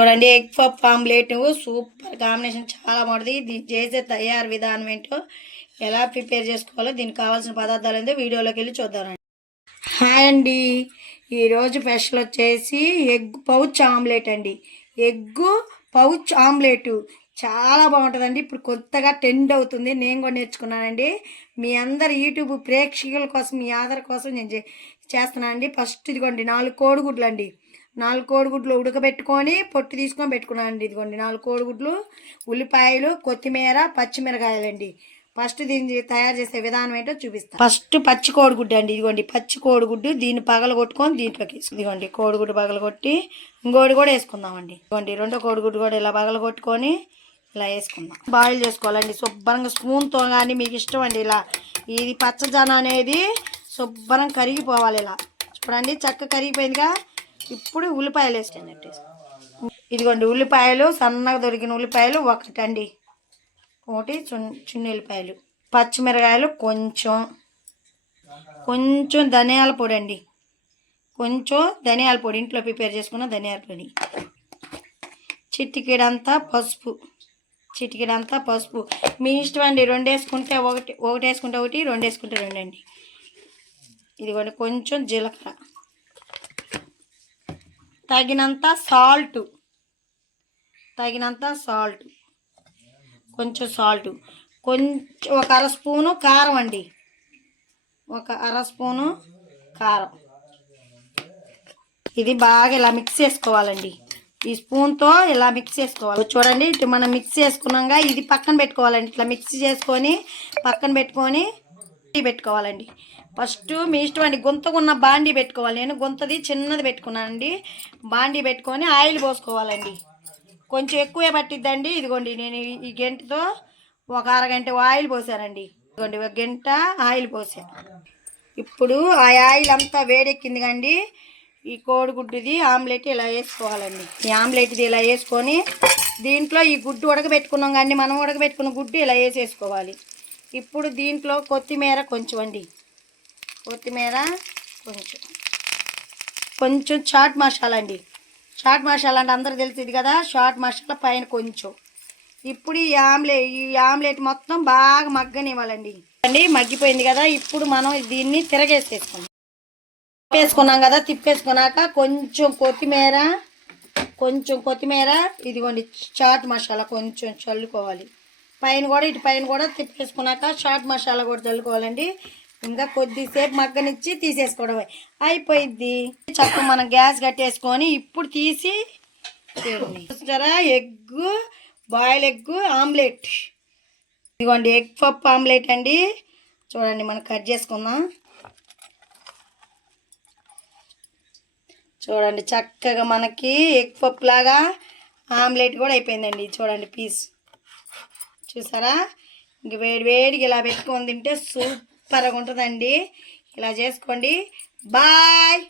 చూడండి ఎగ్ పప్ omelette super combination చాలా బాగుంటుంది. దీన్ని చేసే తయారు విధానం ఏంటో ఎలా ప్రిపేర్ చేసుకోవాలో దీనికి కావాల్సిన పదార్థాలు ఏంటో వీడియోలోకి వెళ్ళి చూద్దామండి హాయ్ అండి. ఈరోజు స్పెషల్ వచ్చేసి ఎగ్ పౌచ్ ఆమ్లెట్ అండి. ఎగ్గు పౌచ్ ఆమ్లెట్ చాలా బాగుంటుందండి. ఇప్పుడు కొత్తగా టెండ్ అవుతుంది. నేను కూడా నేర్చుకున్నానండి. మీ అందరు యూట్యూబ్ ప్రేక్షకుల కోసం మీ ఆధార్ కోసం నేను చే- చేస్తున్నానండి. ఫస్ట్ ఇదిగోండి నాలుగు కోడిగుడ్లు అండి నాలుగు కోడిగుడ్లు ఉడకబెట్టుకొని పొట్టు తీసుకొని పెట్టుకున్నానండి ఇదిగోండి. నాలుగు కోడిగుడ్లు ఉల్లిపాయలు కొత్తిమీర పచ్చిమిరకాయలండి. ఫస్ట్ దీన్ని తయారు చేసే విధానం ఏంటో చూపిస్తాను ఫస్ట్ పచ్చి కోడిగుడ్డు అండి ఇదిగోండి. పచ్చి కోడిగుడ్డు దీన్ని పగల కొట్టుకొని దీంట్లోకి ఇదిగోండి. కోడిగుడ్డు పగల కొట్టి ఇంకోటి కూడా వేసుకుందామండి. ఇదిగోండి రెండో కోడిగుడ్డు కూడా ఇలా పగల కొట్టుకొని ఇలా వేసుకుందాం. బాయిల్ చేసుకోవాలండి శుభ్రంగా స్పూన్తో కానీ మీకు ఇష్టం అండి ఇలా. ఇది పచ్చజన అనేది శుభ్రం కరిగిపోవాలి ఇలా. చూడండి చక్క కరిగిపోయిందిగా. ఇప్పుడు ఉల్లిపాయలు వేసుకున్నట్టు ఇదిగోండి ఉల్లిపాయలు సన్నగా దొరికిన ఉల్లిపాయలు ఒకటండి. ఒకటి చున్ ఉల్లిపాయలు. పచ్చిమిరకాయలు కొంచెం. కొంచెం ధనియాల పొడి అండి కొంచెం ధనియాల పొడి ఇంట్లో ప్రిపేర్ చేసుకున్న ధనియాల పొడి. చిటికీడంతా పసుపు. చిటికీడంతా పసుపు. మీ ఇష్టం అండి రెండు వేసుకుంటే ఒకటి ఒకటి వేసుకుంటే ఒకటి రెండు వేసుకుంటే రెండు అండి. ఇదిగోండి కొంచెం జీలకర్ర. తగినంత సాల్ట్. తగినంత సాల్ట్. కొంచెం సాల్ట్. కొంచెం ఒక అర స్పూను కారం అండి. ఒక అర స్పూను కారం. ఇది బాగా ఇలా మిక్స్ చేసుకోవాలండి. ఈ స్పూన్తో ఇలా మిక్స్ చేసుకోవాలి. చూడండి ఇటు మనం మిక్స్ చేసుకున్నాక ఇది పక్కన పెట్టుకోవాలండి. ఇట్లా మిక్స్ చేసుకొని పక్కన పెట్టుకొని పెట్టుకోవాలండి. ఫస్ట్ మీ ఇష్టం అండి గుంతకున్న బాండీ పెట్టుకోవాలి. నేను గుంతది చిన్నది పెట్టుకున్నానండి. బాండీ పెట్టుకొని ఆయిల్ పోసుకోవాలండి. కొంచెం ఎక్కువే పట్టిద్దండి. ఇదిగోండి నేను ఈ- ఈ గంటతో ఒక అరగంట ఆయిల్ పోసానండి. ఇదిగోండి ఒక గంట ఆయిల్ పోసాను ఇప్పుడు ఆ ఆయిల్ అంతా వేడెక్కింది కండి. ఈ కోడిగుడ్డుది ఆమ్లెట్ ఇలా వేసుకోవాలండి. ఈ ఆమ్లెట్ది ఇలా వేసుకొని దీంట్లో ఈ గుడ్డు ఉడకబెట్టుకున్నాం కానీ మనం ఉడకబెట్టుకున్న గుడ్డు ఇలా వేసేసుకోవాలి. ఇప్పుడు దీంట్లో కొత్తిమీర కొంచెం అండి కొత్తిమీర కొంచెం. కొంచెం చాట్ మసాలా అండి. చాట్ మసాలా అంటే అందరికి తెలిసింది కదా చాట్ మసాలా పైన కొంచెం. ఇప్పుడు ఈ ఆమ్లెట్ ఈ ఆమ్లెట్ మొత్తం బాగా మగ్గనివ్వాలండి. అండి మగ్గిపోయింది కదా ఇప్పుడు మనం దీన్ని తిరగేసేసుకుందాం. తిప్పేసుకున్నాం కదా తిప్పేసుకున్నాక కొంచెం కొత్తిమీర కొంచెం కొత్తిమీర ఇదిగోండి చాట్ మసాలా కొంచెం చల్లుకోవాలి. పైన కూడా ఇటు పైన కూడా తిప్పేసుకున్నాక షార్ట్ మసాలా కూడా చల్లుకోవాలండి. ఇంకా కొద్దిసేపు మగ్గనిచ్చి తీసేసుకోవడమే. అయిపోయింది చక్క మనం గ్యాస్ కట్టేసుకొని ఇప్పుడు తీసి చూసారా? Egg boil egg omelette. ఇదిగోండి ఎగ్ పప్పు ఆమ్లెట్ అండి. చూడండి మనం కట్ చేసుకుందాం. చూడండి చక్కగా మనకి ఎగ్ పప్పు లాగా ఆమ్లెట్ కూడా అయిపోయిందండి. చూడండి పీస్. చూసారా? ఇంక వేడి వేడిగా ఇలా పెట్టుకొని తింటే సూపర్గా ఉంటుందండి. ఇలా చేసుకోండి. బాయ్!